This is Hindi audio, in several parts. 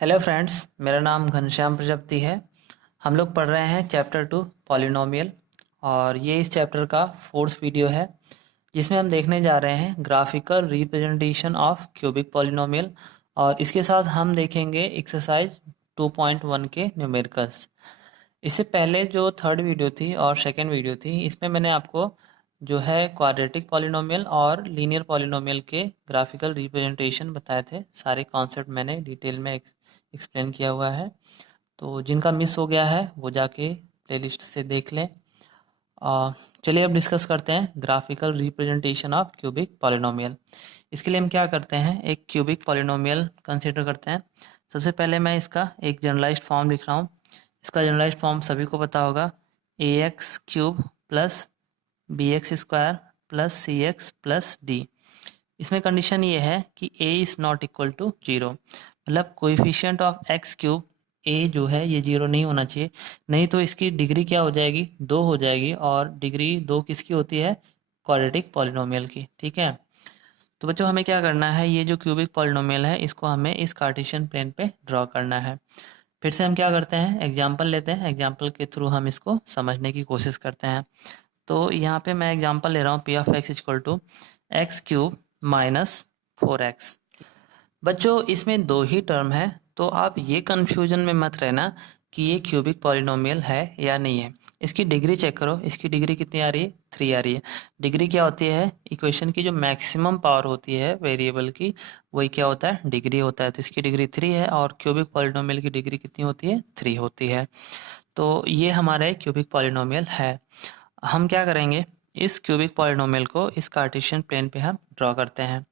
हेलो फ्रेंड्स, मेरा नाम घनश्याम प्रजापति है। हम लोग पढ़ रहे हैं चैप्टर 2 पॉलिनोमियल और ये इस चैप्टर का फोर्थ वीडियो है जिसमें हम देखने जा रहे हैं graphical representation of cubic polynomial और इसके साथ हम देखेंगे एक्सरसाइज 2.1 के न्यूमेरिकल्स। इससे पहले जो थर्ड वीडियो थी और सेकेंड वीडियो थी इसमें मैंने आपको जो है क्वाड्रेटिक पॉलिनोमियल और लीनियर पॉलिनोमियल के ग्राफिकल रिप्रेजेंटेशन बताए थे। सारे कॉन्सेप्ट मैंने डिटेल में एक्सप्लेन किया हुआ है, तो जिनका मिस हो गया है वो जाके प्लेलिस्ट से देख लें। अ, चलिए अब डिस्कस करते हैं graphical representation of cubic polynomial. इसके लिए हम क्या करते हैं, एक क्यूबिक पॉलिनोमियल कंसीडर करते हैं। सबसे पहले मैं इसका एक जनरलाइज्ड फॉर्म लिख रहा हूँ। इसका जनरलाइज्ड फॉर्म सभी को पता होगा, a x cube plus b x square plus c x plus d. इसमें कंडीशन ये है कि a is not equal to zero, मतलब coefficient of x cube a जो है ये जीरो नहीं होना चाहिए, नहीं तो इसकी डिग्री क्या हो जाएगी, दो हो जाएगी। और डिग्री दो किसकी होती है, क्वाड्रेटिक पॉलिनोमियल की। ठीक है, तो बच्चों हमें क्या करना है, ये जो क्यूबिक पॉलिनोमियल है इसको हमें इस कार्टेशियन प्लेन पे ड्रॉ करना है। फिर से हम क्या करते हैं, एग्जाम्पल लेते हैं, एग्जाम्पल के थ्रू हम इसको समझने की कोशिश करते हैं। तो यहाँ पे मैं एग्जांपल ले रहा हूँ, p of x equal to x cube minus 4x। बच्चों इसमें दो ही टर्म है, तो आप ये कंफ्यूजन में मत रहना कि ये क्यूबिक पॉलिनोमियल है या नहीं है। इसकी डिग्री चेक करो, इसकी डिग्री कितनी आ रही है, 3 आ रही है। डिग्री क्या होती है, इक्वेशन की जो मैक्सिमम पावर होती है वेरिएबल की, वही क्या होता है, डिग्री होता है। तो इसकी डिग्री 3 है और क्यूबिक पॉलिनोमियल की डिग्री कितनी होती है, 3 होती है। तो ये हमारा एक क्यूबिक पॉलिनोमियल है। हम क्या करेंगे, इस क्यूबिक पॉलिनोमियल को इस कार्टेशियन प्लेन पे हम ड्रॉ करते हैं।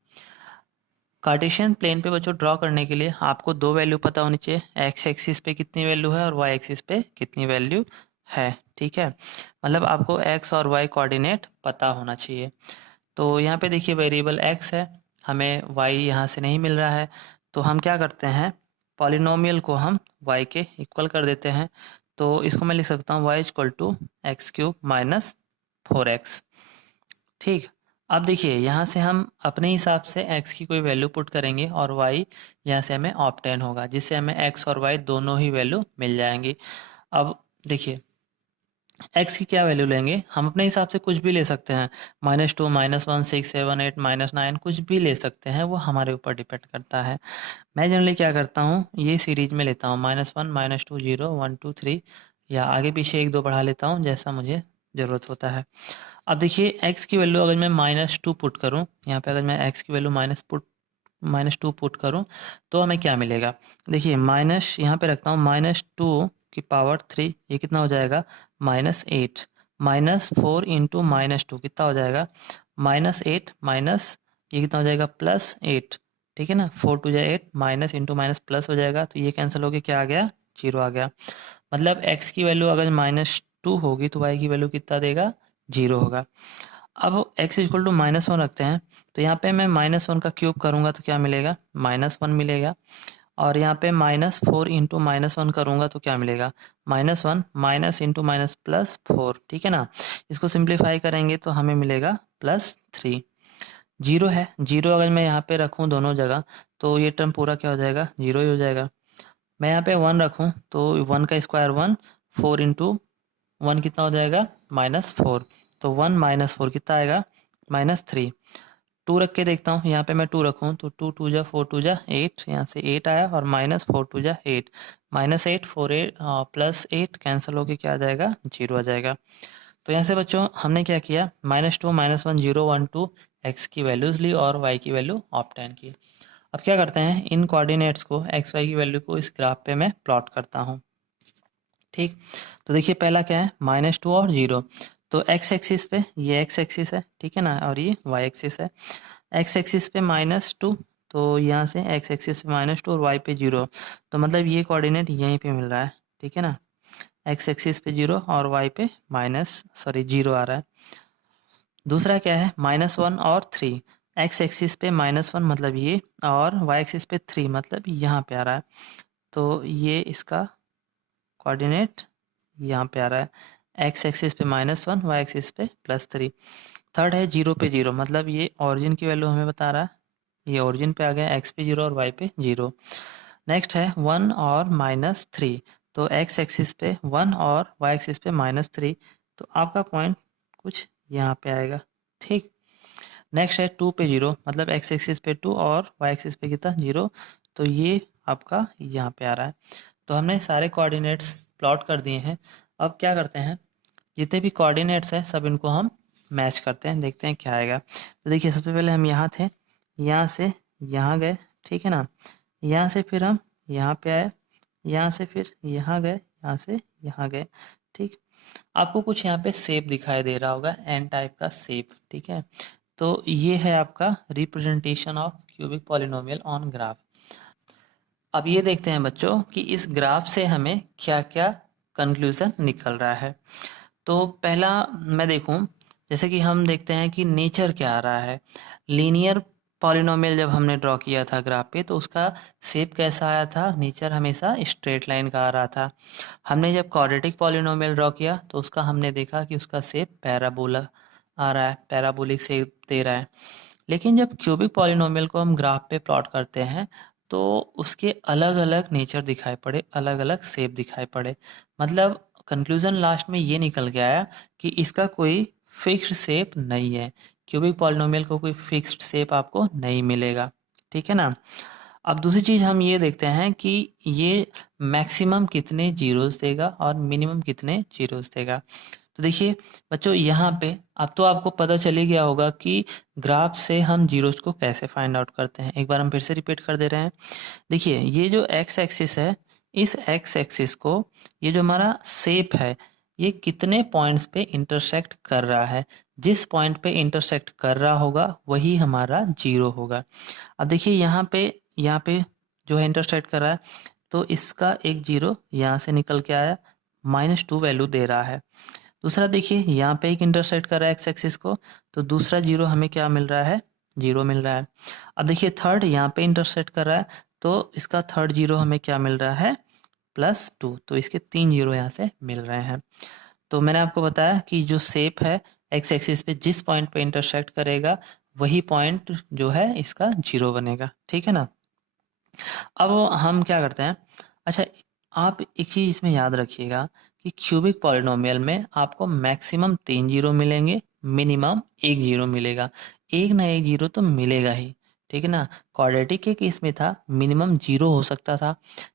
कार्टेशियन प्लेन पे बच्चों ड्रॉ करने के लिए आपको दो वैल्यू पता होनी चाहिए, एक्स एक्सिस पे कितनी वैल्यू है और वाई एक्सिस पे कितनी वैल्यू है। ठीक है, मतलब आपको एक्स और वाई कोऑर्डिनेट पता होना चाहिए। तो यहाँ पे देखिए वेरिएबल एक्स है, हमें वाई यहाँ से नहीं मिल रहा है, तो हम क्या करते हैं, पॉलिनोमियल को हम वाई के इक्वल कर देते हैं। तो इसको मैं लिख सकता हूँ y equal to x cube minus 4x। ठीक, अब देखिए यहाँ से हम अपने हिसाब से x की कोई वैल्यू पुट करेंगे और y यहाँ से हमें ऑब्टेन होगा, जिससे हमें x और y दोनों ही वैल्यू मिल जाएंगी। अब देखिए x की क्या वैल्यू लेंगे, हम अपने हिसाब से कुछ भी ले सकते हैं, -2 -1 6 7 8 -9 कुछ भी ले सकते हैं, वो हमारे ऊपर डिपेंड करता है। मैं जनरली क्या करता हूँ, ये सीरीज में लेता हूँ, -1 -2 0 1 2 3, या आगे पीछे एक दो बढ़ा लेता हूँ जैसा मुझे ज़रूरत होता है। अब देखिए x की वैल्यू अगर मैं -2 पुट करूँ, यहाँ पे अगर मैं x की वैल्यू -2 पुट करूँ तो हमें क्या मिलेगा। देखिए माइनस यहाँ पे रखता हूँ, -2 की पावर 3, ये कितना हो जाएगा, -8, -4 इंटू -2 कितना हो जाएगा, -8 माइनस ये कितना हो जाएगा, +8। ठीक है ना, 4 टू जा 8, माइनस इंटू माइनस प्लस हो जाएगा, तो ये कैंसिल हो गया, क्या आ गया, जीरो आ गया। मतलब x की वैल्यू अगर -2 होगी तो y की वैल्यू कितना देगा, जीरो होगा। अब x इक्वल टू -1 रखते हैं, तो यहाँ पे मैं -1 का क्यूब करूँगा तो क्या मिलेगा, -1 मिलेगा। और यहाँ पे -4 इंटू -1 करूँगा तो क्या मिलेगा, -1 माइनस इंटू माइनस +4। ठीक है ना, इसको सिंप्लीफाई करेंगे तो हमें मिलेगा +3। जीरो है, जीरो अगर मैं यहाँ पे रखूँ दोनों जगह तो ये टर्म पूरा क्या हो जाएगा, जीरो ही हो जाएगा। मैं यहाँ पे 1 रखूँ तो 1 का स्क्वायर 1, 4 इंटू 1 कितना हो जाएगा, -4। तो 1 -4 कितना आएगा, -3। 2 रख के देखता हूँ, यहाँ पे मैं 2 रखूँ तो 2 2 जा 4 2 जा 8, यहाँ से 8 आया, और -4 2 जा 8, -8 4 8 +8 कैंसिल होके क्या आ जाएगा, जीरो आ जाएगा। तो यहाँ से बच्चों हमने क्या किया, -2 -1 0 1 2 एक्स की वैल्यूज़ ली और वाई की वैल्यू ऑब्टेन की। अब क्या करते हैं, इन कोऑर्डिनेट्स को एक्स वाई की वैल्यू को इस ग्राफ पे मैं प्लॉट करता हूँ। ठीक, तो देखिए पहला क्या है, -2 और 0। तो एक्स एक्सिस पे ये एक्स एक्सिस है, ठीक है ना, और ये वाई एक्सिस है। एक्स एक्सिस पे -2, तो यहाँ से एक्स एक्सिस पे -2 और वाई पे 0, तो मतलब ये कोऑर्डिनेट यहीं पे मिल रहा है। ठीक है ना, एक्स एक्सिस पे 0 और वाई पे जीरो आ रहा है। दूसरा क्या है, -1 और 3, एक्स एक्सिस पे -1 मतलब ये, और वाई एक्सिस पे 3 मतलब यहाँ पे आ रहा है। तो ये इसका कोऑर्डिनेट यहाँ पे आ रहा है, एक्स एक्सिस पे -1, वाई एक्सिस पे +3। थर्ड है 0 पे 0, मतलब ये ओरिजिन की वैल्यू हमें बता रहा है, ये ओरिजिन पे आ गया, एक्स पे 0 और वाई पे 0। नेक्स्ट है 1 और -3, तो x एक्सिस पे 1 और y एक्सिस पे -3, तो आपका पॉइंट कुछ यहाँ पे आएगा। ठीक, नेक्स्ट है 2 पे 0, मतलब x एक्सिस पे 2 और y एक्सिस पे कितना 0, तो ये आपका यहाँ पे आ रहा है। तो हमने सारे कोऑर्डिनेट्स प्लॉट कर दिए हैं। अब क्या करते हैं, जितने भी कोऑर्डिनेट्स हैं सब इनको हम मैच करते हैं, देखते हैं क्या आएगा। तो देखिए सबसे पहले हम यहाँ थे, यहाँ से यहाँ गए, ठीक है ना, यहाँ से फिर हम यहाँ पे आए, यहाँ से फिर यहाँ गए, यहाँ से यहाँ गए। ठीक, आपको कुछ यहाँ पे शेप दिखाई दे रहा होगा, एन टाइप का शेप, ठीक है। तो ये है आपका representation of cubic polynomial on graph. अब ये देखते हैं बच्चों कि इस ग्राफ से हमें क्या क्या कंक्लूजन निकल रहा है। तो पहला मैं देखूं, जैसे कि हम देखते हैं कि नेचर क्या आ रहा है। लीनियर पॉलिनोमियल जब हमने ड्रॉ किया था ग्राफ पे, तो उसका शेप कैसा आया था, नेचर हमेशा स्ट्रेट लाइन का आ रहा था। हमने जब क्वाड्रेटिक पॉलिनोमियल ड्रॉ किया तो उसका हमने देखा कि उसका शेप पैराबोला आ रहा है, पैराबोलिक शेप दे रहा है। लेकिन जब क्यूबिक पॉलिनोमियल को हम ग्राफ पे प्लॉट करते हैं तो उसके अलग अलग नेचर दिखाई पड़े, अलग अलग शेप दिखाई पड़े। मतलब कंक्लूजन लास्ट में ये निकल के आया कि इसका कोई फिक्स्ड शेप नहीं है, क्यूबिक पॉलिनोमियल को कोई फिक्स्ड शेप आपको नहीं मिलेगा, ठीक है ना। अब दूसरी चीज़ हम ये देखते हैं कि ये मैक्सिमम कितने जीरोस देगा और मिनिमम कितने जीरोस देगा। तो देखिए बच्चों, यहाँ पे अब तो आपको पता चल ही गया होगा कि ग्राफ से हम जीरोस को कैसे फाइंड आउट करते हैं। एक बार हम फिर से रिपीट कर दे रहे हैं। देखिए ये जो एक्स एक्सिस है, इस एक्स एक्सिस को, ये जो हमारा शेप है, ये कितने पॉइंट्स पे इंटरसेक्ट कर रहा है। जिस पॉइंट पे इंटरसेक्ट कर रहा होगा वही हमारा जीरो होगा। अब देखिए यहाँ पे जो है इंटरसेक्ट कर रहा है, तो इसका एक जीरो यहाँ से निकल के आया, -2 वैल्यू दे रहा है। दूसरा देखिए यहाँ पे एक इंटरसेक्ट कर रहा है एक्स एक्सिस को, तो दूसरा जीरो हमें क्या मिल रहा है, जीरो मिल रहा है। अब देखिए थर्ड यहाँ पे इंटरसेक्ट कर रहा है, तो इसका थर्ड जीरो हमें क्या मिल रहा है, +2, तो इसके 3 जीरो यहाँ से मिल रहे हैं। तो मैंने आपको बताया कि जो शेप है एक्स एक्सिस पे जिस पॉइंट पे इंटरसेक्ट करेगा वही पॉइंट जो है इसका जीरो बनेगा, ठीक है ना। अब हम क्या करते हैं, अच्छा आप एक चीज़ इसमें याद रखिएगा कि क्यूबिक पॉलिनोमियल में आपको मैक्सिमम 3 जीरो मिलेंगे, मिनिमम 1 जीरो मिलेगा। एक ना एक जीरो तो मिलेगा ही, ठीक है ना। क्वाड्रेटिक के केस में था मिनिमम 0 हो सकता था,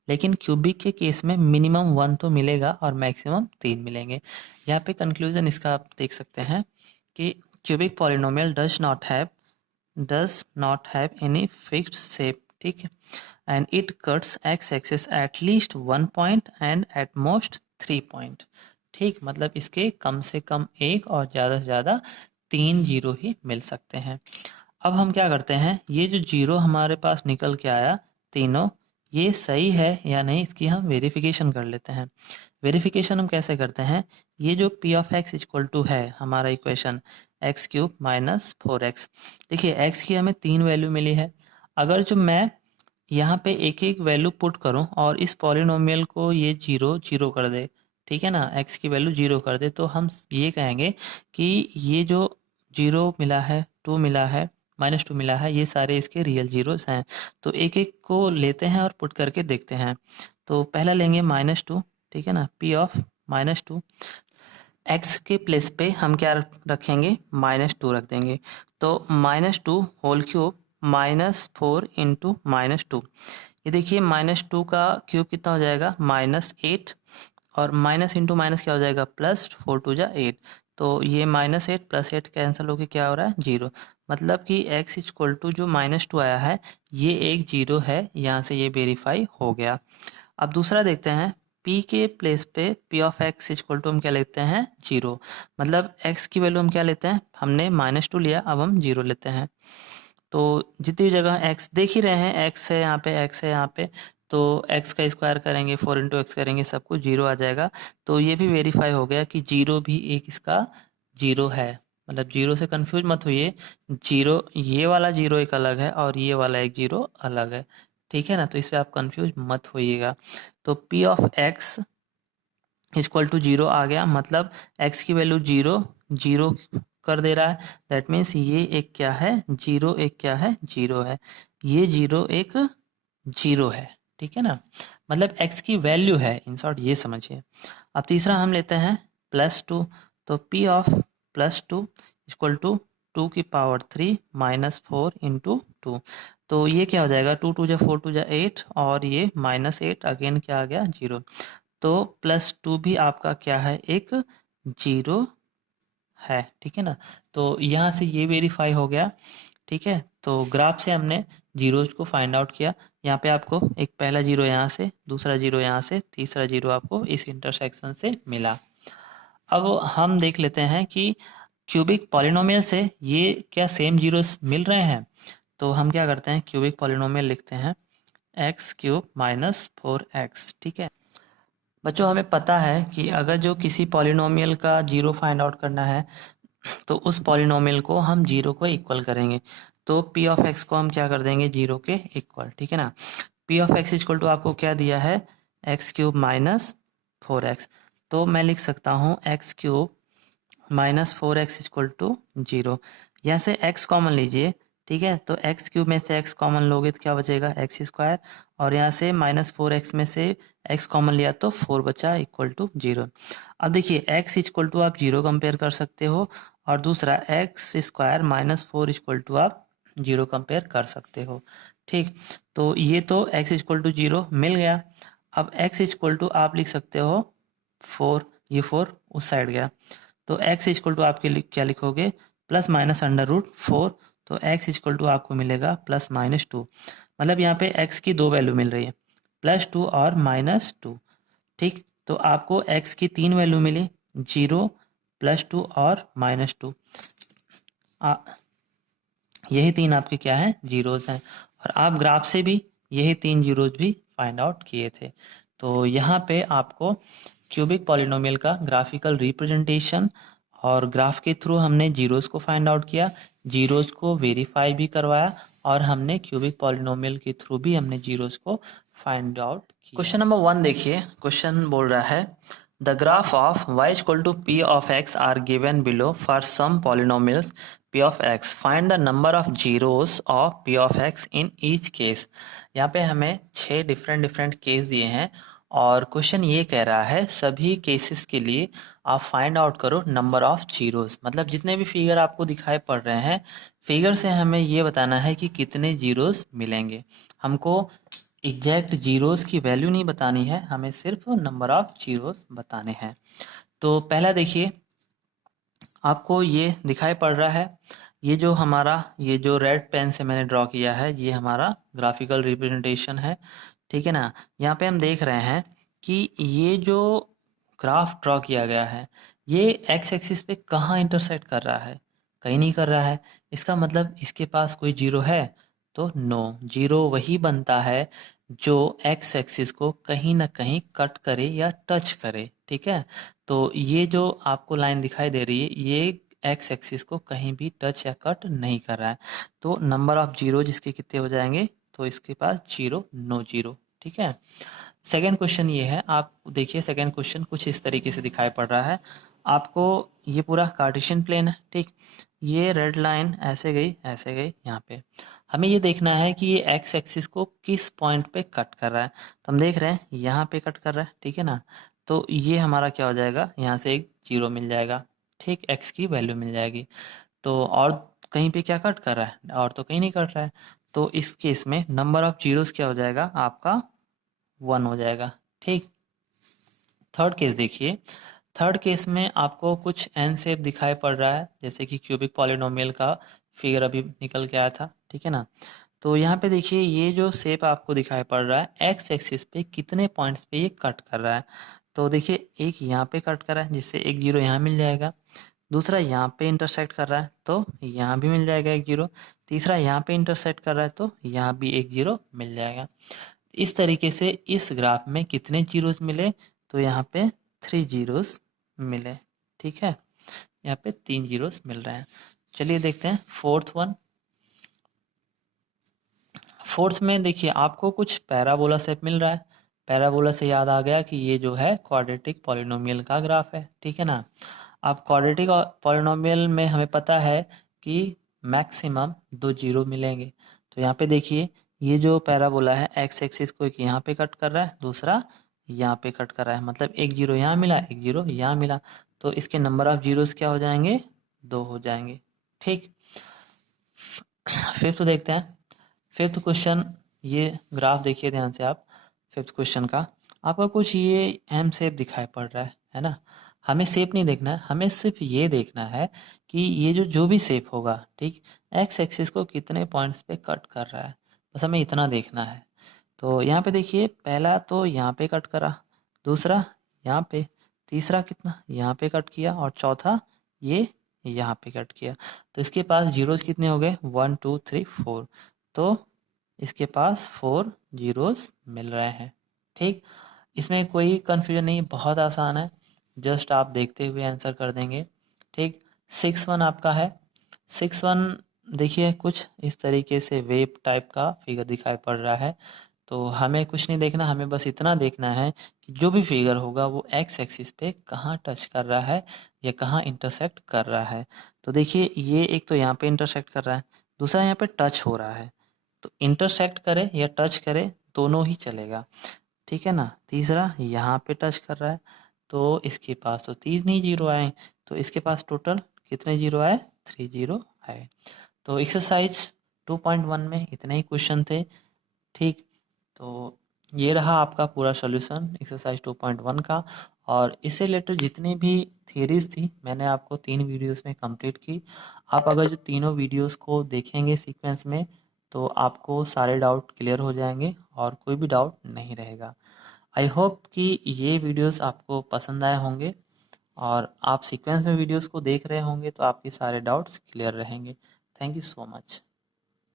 लेकिन क्यूबिक के केस में मिनिमम 1 तो मिलेगा और मैक्सिमम 3 मिलेंगे। यहाँ पे कंक्लूजन इसका आप देख सकते हैं कि cubic polynomial does not have any fixed shape, ठीक है, and it cuts x axis at least 1 point and at most 3 point। ठीक, मतलब इसके कम से कम एक और ज़्यादा से ज़्यादा 3 जीरो ही मिल सकते हैं। अब हम क्या करते हैं, ये जो जीरो हमारे पास निकल के आया तीनों, ये सही है या नहीं इसकी हम वेरिफिकेशन कर लेते हैं। वेरिफिकेशन हम कैसे करते हैं, ये जो p of x equal to है हमारा इक्वेशन x³ - 4x, देखिए x की हमें 3 वैल्यू मिली है। अगर जो मैं यहाँ पे एक एक वैल्यू पुट करूँ और इस पॉलिनोमियल को ये जीरो जीरो कर दे, ठीक है ना, x की वैल्यू जीरो कर दे, तो हम ये कहेंगे कि ये जो जीरो मिला है, 2 मिला है, -2 मिला है, ये सारे इसके रियल जीरोस हैं। तो एक एक को लेते हैं और पुट करके देखते हैं। तो पहला लेंगे -2, ठीक है ना, p ऑफ -2, x के प्लेस पे हम क्या रखेंगे, -2 रख देंगे। तो -2 होल क्यूब -4 इंटू -2, ये देखिए -2 का क्यूब कितना हो जाएगा, -8, और माइनस इंटू माइनस क्या हो जाएगा, +4 2 जा 8, तो ये -8 +8 कैंसिल होके क्या हो रहा है, जीरो। मतलब कि x इक्वल टू जो -2 आया है ये एक जीरो है, यहाँ से ये वेरीफाई हो गया। अब दूसरा देखते हैं, p के प्लेस पे p of x equal to हम क्या लेते हैं, जीरो। मतलब x की वैल्यू हम क्या लेते हैं, हमने -2 लिया, अब हम जीरो लेते हैं। तो जितनी जगह x देख ही रहे हैं, x है यहाँ पे, x है यहाँ पे, तो x का स्क्वायर करेंगे, 4 इंटू एक्स करेंगे, सब कुछ जीरो आ जाएगा। तो ये भी वेरीफाई हो गया कि जीरो भी एक इसका जीरो है। मतलब जीरो से कंफ्यूज मत होइए, जीरो ये वाला जीरो एक अलग है और ये वाला एक जीरो अलग है, ठीक है ना। तो इस पर आप कंफ्यूज मत होइएगा। तो p of x equal to zero आ गया, मतलब x की वैल्यू जीरो जीरो कर दे रहा है। दैट मीन्स ये एक क्या है, जीरो, एक क्या है, जीरो है। ये जीरो एक जीरो है, ठीक है ना, मतलब x की वैल्यू है, इन शॉर्ट ये समझिए। अब तीसरा हम लेते हैं +2, तो p of +2 equal to 2⁻³ -4 into 2। तो ये क्या हो जाएगा, 2 2 जा 4 2 जा 8 और ये -8 अगेन क्या आ गया 0। तो +2 भी आपका क्या है, एक 0 है, ठीक है ना। तो यहाँ से ये वेरीफाई हो गया, ठीक है। तो ग्राफ से हमने जीरोज को फाइंड आउट किया। यहाँ पे आपको एक पहला जीरो यहाँ से, दूसरा जीरो यहाँ से, तीसरा जीरो आपको इस इंटरसेक्शन से मिला। अब हम देख लेते हैं कि क्यूबिक पॉलिनोमियल से ये क्या सेम जीरोस मिल रहे हैं। तो हम क्या करते हैं, क्यूबिक पॉलिनोमियल लिखते हैं x³ - 4x, ठीक है। बच्चों हमें पता है कि अगर जो किसी पॉलिनोमियल का जीरो फाइंड आउट करना है तो उस पॉलिनोमियल को हम जीरो को इक्वल करेंगे। तो p ऑफ x को हम क्या कर देंगे, जीरो के इक्वल, ठीक है ना। p of x equal to आपको क्या दिया है, x³ - 4x। तो मैं लिख सकता हूँ x³ - 4x इक्वल टू 0। यहाँ से x कॉमन लीजिए, ठीक है। तो x³ में से x कॉमन लोगे तो क्या बचेगा, x²। और यहाँ से -4x में से x कॉमन लिया तो 4 बचा इक्वल टू 0। अब देखिए x इक्वल टू आप 0 कंपेयर कर सकते हो, और दूसरा x² -4 इक्वल टू आप 0 कंपेयर कर सकते हो, ठीक। तो ये तो x इक्वल टू 0 मिल गया। अब x इक्वल टू आप लिख सकते हो 4, ये 4 उस साइड गया। तो x इक्वल टू आपके क्या लिखोगे, ±√4। तो x इक्वल टू आपको मिलेगा +-2। मतलब यहाँ पे x की दो वैल्यू मिल रही है, +2 और -2, ठीक। तो आपको x की तीन वैल्यू मिली, 0, +2 और -2। यही तीन आपके क्या हैं, जीरोज हैं। और आप ग्राफ से भी यही तीन जीरोज भी फाइंड आउट किए थे। तो यहाँ पे आपको क्यूबिक पॉलिनोमियल का ग्राफिकल रिप्रेजेंटेशन और ग्राफ के थ्रू हमने जीरोज को फाइंड आउट किया, जीरोज को वेरीफाई भी करवाया, और हमने क्यूबिक पॉलिनोमियल के थ्रू भी हमने जीरोज को फाइंड आउट किया। क्वेश्चन नंबर 1 देखिए, क्वेश्चन बोल रहा है the graph of y equal to p of x are given below for some polynomials p of x, find the number of zeros of p of x in each case। यहाँ पे हमें 6 डिफरेंट केस दिए हैं, और क्वेश्चन ये कह रहा है सभी केसेस के लिए आप फाइंड आउट करो नंबर ऑफ जीरोस। मतलब जितने भी फिगर आपको दिखाई पड़ रहे हैं, फिगर से हमें ये बताना है कि कितने जीरोस मिलेंगे। हमको एग्जैक्ट जीरोस की वैल्यू नहीं बतानी है, हमें सिर्फ नंबर ऑफ जीरोस बताने हैं। तो पहला देखिए, आपको ये दिखाई पड़ रहा है, ये जो हमारा, ये जो रेड पेन से मैंने ड्रॉ किया है, ये हमारा ग्राफिकल रिप्रेजेंटेशन है, ठीक है ना। यहाँ पे हम देख रहे हैं कि ये जो ग्राफ ड्रॉ किया गया है, ये एक्स एक्सिस पे कहाँ इंटरसेक्ट कर रहा है, कहीं नहीं कर रहा है। इसका मतलब इसके पास कोई जीरो है, तो नो। जीरो वही बनता है जो एक्स एक्सिस को कहीं ना कहीं कट करे या टच करे, ठीक है। तो ये जो आपको लाइन दिखाई दे रही है, ये एक्स एक्सिस को कहीं भी टच या कट नहीं कर रहा है। तो नंबर ऑफ जीरो जिसके कितने हो जाएंगे, तो इसके पास 0, नो जीरो, ठीक है। सेकेंड क्वेश्चन ये है, आप देखिए सेकेंड क्वेश्चन कुछ इस तरीके से दिखाई पड़ रहा है आपको। ये पूरा कार्टेशियन प्लेन है, ठीक। ये रेड लाइन ऐसे गई ऐसे गई यहाँ पे। हमें ये देखना है कि ये एक्स एक्सिस को किस पॉइंट पे कट कर रहा है। तो हम देख रहे हैं यहाँ पे कट कर रहा है, ठीक है ना। तो ये हमारा क्या हो जाएगा, यहाँ से एक जीरो मिल जाएगा, ठीक, एक्स की वैल्यू मिल जाएगी। तो और कहीं पे क्या कट कर रहा है, और तो कहीं नहीं कट रहा है। तो इस केस में नंबर ऑफ जीरोस क्या हो जाएगा आपका, 1 हो जाएगा, ठीक। थर्ड केस देखिए, थर्ड केस में आपको कुछ एन शेप दिखाई पड़ रहा है, जैसे कि क्यूबिक पॉलिनोमियल का फिगर अभी निकल के आया था, ठीक है ना। तो यहाँ पे देखिए ये जो शेप आपको दिखाई पड़ रहा है, एक्स एक्सिस पे कितने पॉइंट्स पे ये कट कर रहा है। तो देखिए एक यहाँ पे कट कर रहा है, जिससे एक जीरो यहाँ मिल जाएगा। दूसरा यहाँ पे इंटरसेक्ट कर रहा है, तो यहाँ भी मिल जाएगा एक जीरो। तीसरा यहाँ पे इंटरसेक्ट कर रहा है, तो यहाँ भी एक जीरो मिल जाएगा। इस तरीके से इस ग्राफ में कितने जीरोस मिले, तो यहाँ पे 3 जीरोस मिले, ठीक है। यहाँ पे 3 जीरोस मिल रहे हैं। चलिए देखते हैं फोर्थ वन। फोर्थ में देखिए आपको कुछ पैराबोला शेप मिल रहा है। पैराबोला से याद आ गया कि ये जो है क्वाड्रेटिक पॉलिनोमियल का ग्राफ है, ठीक है ना। अब क्वाड्रेटिक पॉलिनोमियल में हमें पता है कि मैक्सिमम 2 जीरो मिलेंगे। तो यहाँ पे देखिए ये जो पैराबोला है एक्स एक्सिस को एक यहाँ पे कट कर रहा है, दूसरा यहाँ पे कट कर रहा है, मतलब एक जीरो यहाँ मिला, एक जीरो यहाँ मिला, तो इसके नंबर ऑफ जीरोस क्या हो जाएंगे, 2 हो जाएंगे। ठीक, फिफ्थ देखते हैं। फिफ्थ क्वेश्चन, ये ग्राफ देखिए ध्यान से आप। फिफ्थ क्वेश्चन का आपका कुछ ये एम शेप दिखाई पड़ रहा है ना। हमें शेप नहीं देखना है, हमें सिर्फ ये देखना है कि ये जो भी शेप होगा, ठीक, एक्स एक्सिस को कितने पॉइंट्स पे कट कर रहा है, बस हमें इतना देखना है। तो यहाँ पे देखिए, पहला तो यहाँ पे कट करा, दूसरा यहाँ पे, तीसरा कितना यहाँ पे कट किया, और चौथा ये यहाँ पे कट किया। तो इसके पास जीरोस कितने हो गए, 1 2 3 4, तो इसके पास 4 जीरोस मिल रहे हैं। ठीक, इसमें कोई कन्फ्यूजन नहीं, बहुत आसान है, जस्ट आप देखते हुए आंसर कर देंगे। ठीक, 6 1 आपका है। 6 1 देखिए कुछ इस तरीके से वेव टाइप का फिगर दिखाई पड़ रहा है। तो हमें कुछ नहीं देखना, हमें बस इतना देखना है कि जो भी फिगर होगा वो एक्स एक्सिस पे कहाँ टच कर रहा है या कहाँ इंटरसेक्ट कर रहा है। तो देखिए ये एक तो यहाँ पे इंटरसेक्ट कर रहा है, दूसरा यहाँ पे टच हो रहा है। तो इंटरसेक्ट करे या टच करे दोनों ही चलेगा, ठीक है ना। तीसरा यहाँ पे टच कर रहा है, तो इसके पास तो 3 ही जीरो आए, तो इसके पास टोटल कितने जीरो आए, 3 जीरो आए। तो एक्सरसाइज 2.1 में इतने ही क्वेश्चन थे। ठीक, तो ये रहा आपका पूरा सॉल्यूशन एक्सरसाइज 2.1 का। और इससे रिलेटेड जितनी भी थियरीज थी मैंने आपको 3 वीडियोस में कंप्लीट की। आप अगर जो तीनों वीडियोस को देखेंगे सीक्वेंस में, तो आपको सारे डाउट क्लियर हो जाएंगे और कोई भी डाउट नहीं रहेगा। आई होप कि ये वीडियोस आपको पसंद आए होंगे और आप सीक्वेंस में वीडियोस को देख रहे होंगे तो आपके सारे डाउट्स क्लियर रहेंगे। Thank you so much.